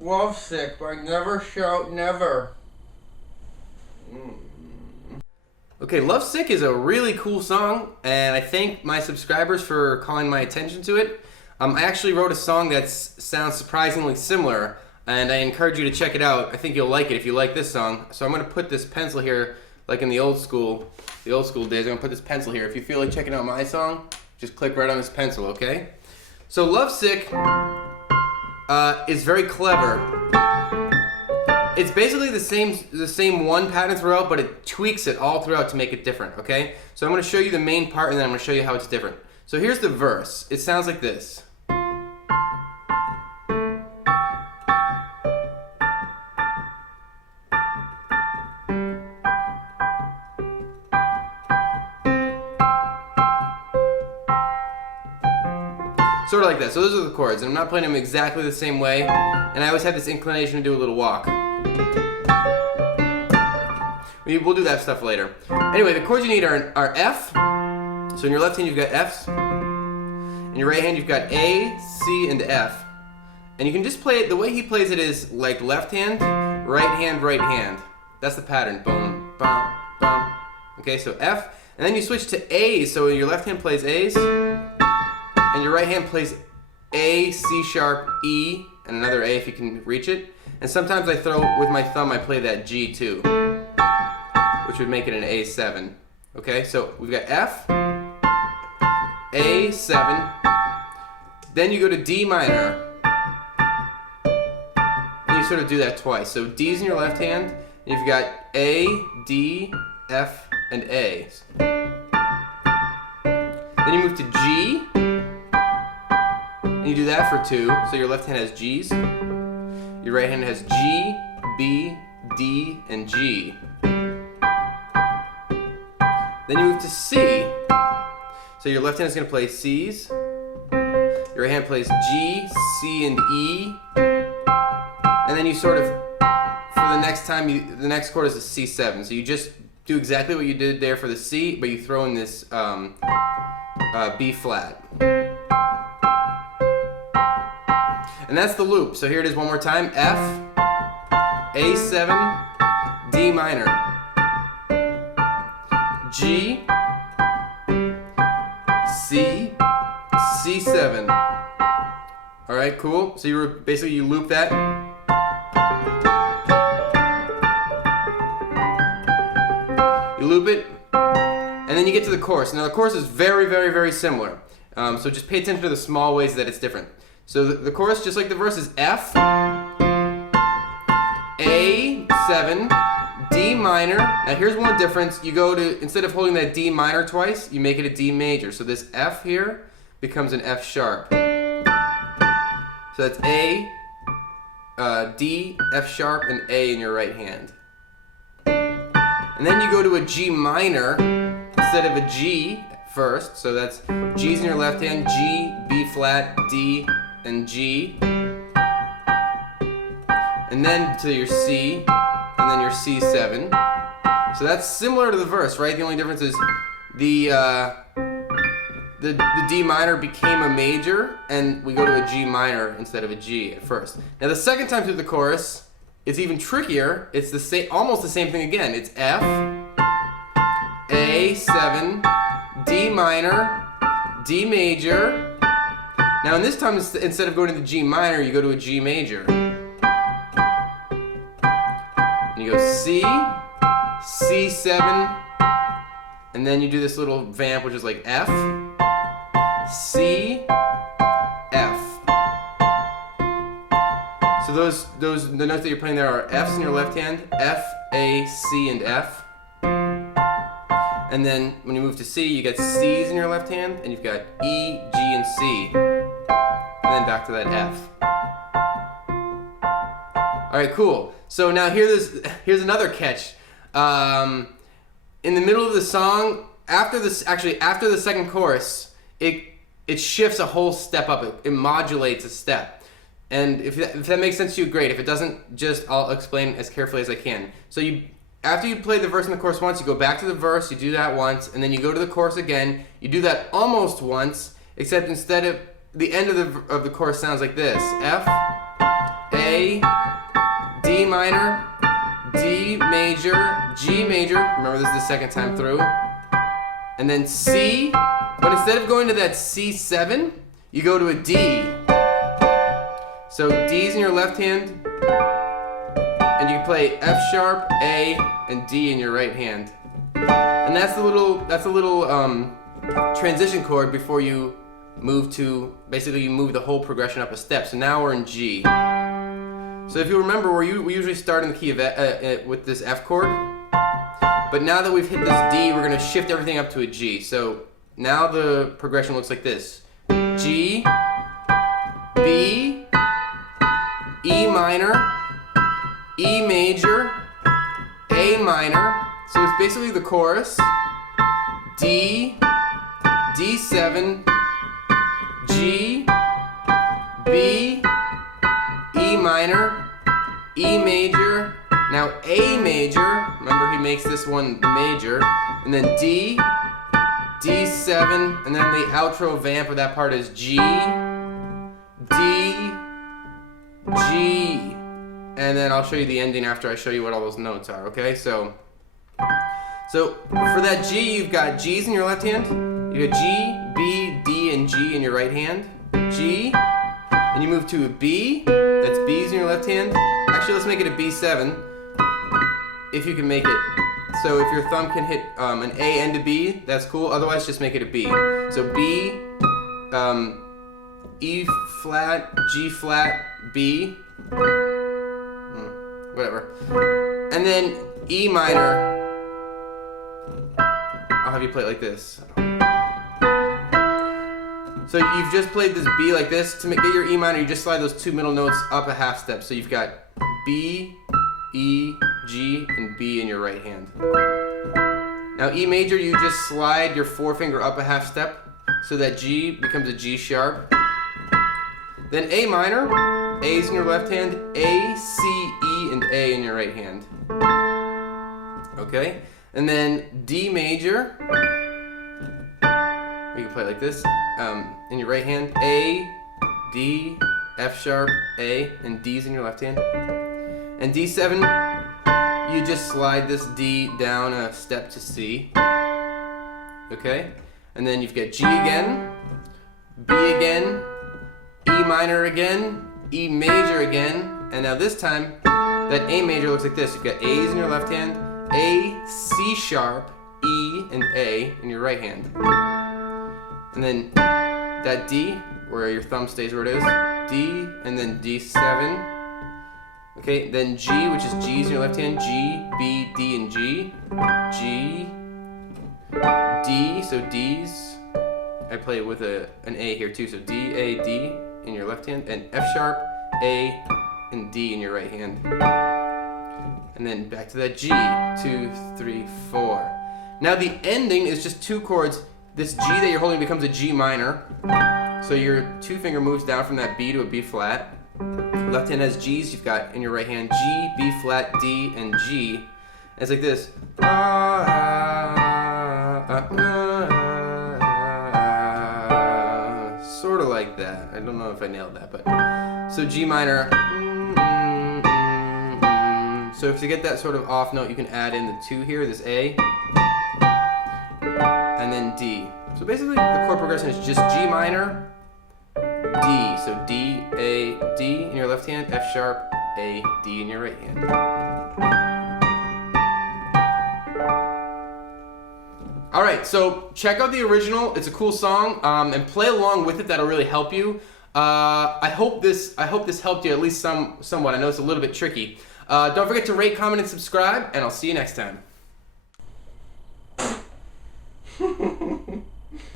Lovesick by Never Shout Never. Okay, Lovesick is a really cool song, and I thank my subscribers for calling my attention to it. I actually wrote a song that sounds surprisingly similar, and I encourage you to check it out. I think you'll like it if you like this song. So I'm going to put this pencil here, like in the old school days. I'm going to put this pencil here. If you feel like checking out my song, just click right on this pencil, okay? So Lovesick is very clever. It's basically the same one pattern throughout, but it tweaks it all throughout to make it different, okay? So I'm going to show you the main part, and then I'm going to show you how it's different. So here's the verse. It sounds like this. Sort of like that. So those are the chords, and I'm not playing them exactly the same way, and I always have this inclination to do a little walk. We'll do that stuff later. Anyway, the chords you need are F. So in your left hand you've got Fs. In your right hand you've got A, C, and F. And you can just play it, the way he plays it is like left hand, right hand, right hand. That's the pattern. Boom, bum, bum. Okay, so F. And then you switch to A, so your left hand plays A's, and your right hand plays A, C sharp, E, and another A if you can reach it. And sometimes I throw, with my thumb, I play that G too, which would make it an A7. Okay, so we've got F, A7, then you go to D minor, and you sort of do that twice. So D's in your left hand, and you've got A, D, F, and A. Then you move to G, and you do that for 2, so your left hand has G's, your right hand has G, B, D, and G. Then you move to C. So your left hand is going to play C's. Your right hand plays G, C, and E. And then you sort of, for the next time, the next chord is a C7. So you just do exactly what you did there for the C, but you throw in this B flat. And that's the loop. So here it is one more time. F, A7, D minor, G, C, C7. All right, cool. So you loop that. You loop it, and then you get to the chorus. Now the chorus is very, very, very similar. So just pay attention to the small ways that it's different. So the chorus, just like the verse, is F, A7, D minor. Now here's one difference. You go to, instead of holding that D minor twice, you make it a D major. So this F here becomes an F sharp. So that's A, D, F sharp, and A in your right hand. And then you go to a G minor instead of a G first. So that's G's in your left hand, G, B flat, D, and G. And then to your C, and then your C7. So that's similar to the verse, right? The only difference is the D minor became a major, and we go to a G minor instead of a G at first. Now the second time through the chorus, it's even trickier. It's the same, almost the same thing again. It's F, A7, D minor, D major. Now in this time, instead of going to the G minor, you go to a G major. And you go C, C7, and then you do this little vamp, which is like F, C, F. So the notes that you're playing there are F's in your left hand, F, A, C, and F. And then when you move to C, you get C's in your left hand, and you've got E, G, and C. And then back to that F. All right, cool. So now here's another catch. In the middle of the song, after the second chorus, it shifts a whole step up. It modulates a step. And if that makes sense to you, great. If it doesn't, I'll explain as carefully as I can. So after you play the verse and the chorus once, you go back to the verse, you do that once, and then you go to the chorus again. You do that almost once, except instead of the end of the chorus sounds like this: F, A, A, D minor, D major, G major. Remember, this is the second time through. And then C, but instead of going to that C7, you go to a D. So D's in your left hand, and you can play F sharp, A, and D in your right hand. And that's a little transition chord before you move to, basically you move the whole progression up a step. So now we're in G. So if you remember, we usually start in the key of with this F chord. But now that we've hit this D, we're gonna shift everything up to a G. So now the progression looks like this. G, B, E minor, E major, A minor. So it's basically the chorus. D, D7, G, B, E minor, E major, now A major, remember he makes this one major, and then D, D7, and then the outro vamp of that part is G, D, G, and then I'll show you the ending after I show you what all those notes are, okay? So for that G, you've got G's in your left hand, you got G, B, D, and G in your right hand, G, and you move to a B, that's B's in your left hand. Actually, let's make it a B7, if you can make it. So if your thumb can hit an A and a B, that's cool, otherwise just make it a B. So B, E flat, G flat, B, whatever. And then E minor, I'll have you play it like this. So you've just played this B like this. To get your E minor, you just slide those two middle notes up a half step. So you've got B, E, G, and B in your right hand. Now E major, you just slide your forefinger up a half step so that G becomes a G sharp. Then A minor, A's in your left hand, A, C, E, and A in your right hand. Okay? And then D major, you can play it like this, in your right hand, A, D, F sharp, A, and D's in your left hand. And D7, you just slide this D down a step to C. Okay? And then you've got G again, B again, E minor again, E major again, and now this time, that A major looks like this. You've got A's in your left hand, A, C sharp, E, and A in your right hand. And then that D, where your thumb stays where it is, D, and then D7. Okay, then G, which is G's in your left hand, G, B, D, and G. G, D, so D's. I play it with an A here too, so D, A, D in your left hand, and F sharp, A, and D in your right hand. And then back to that G, 2, 3, 4. Now the ending is just two chords. This G that you're holding becomes a G minor. So your two finger moves down from that B to a B flat. Left hand has G's, you've got in your right hand G, B flat, D, and G. And it's like this. Sort of like that. I don't know if I nailed that, but. So G minor. So if to get that sort of off note, you can add in the 2 here, this A, and then D. So basically, the chord progression is just G minor, D. So D, A, D in your left hand, F sharp, A, D in your right hand. All right, so check out the original. It's a cool song, and play along with it. That'll really help you. I hope this helped you at least somewhat. I know it's a little bit tricky. Don't forget to rate, comment, and subscribe, and I'll see you next time.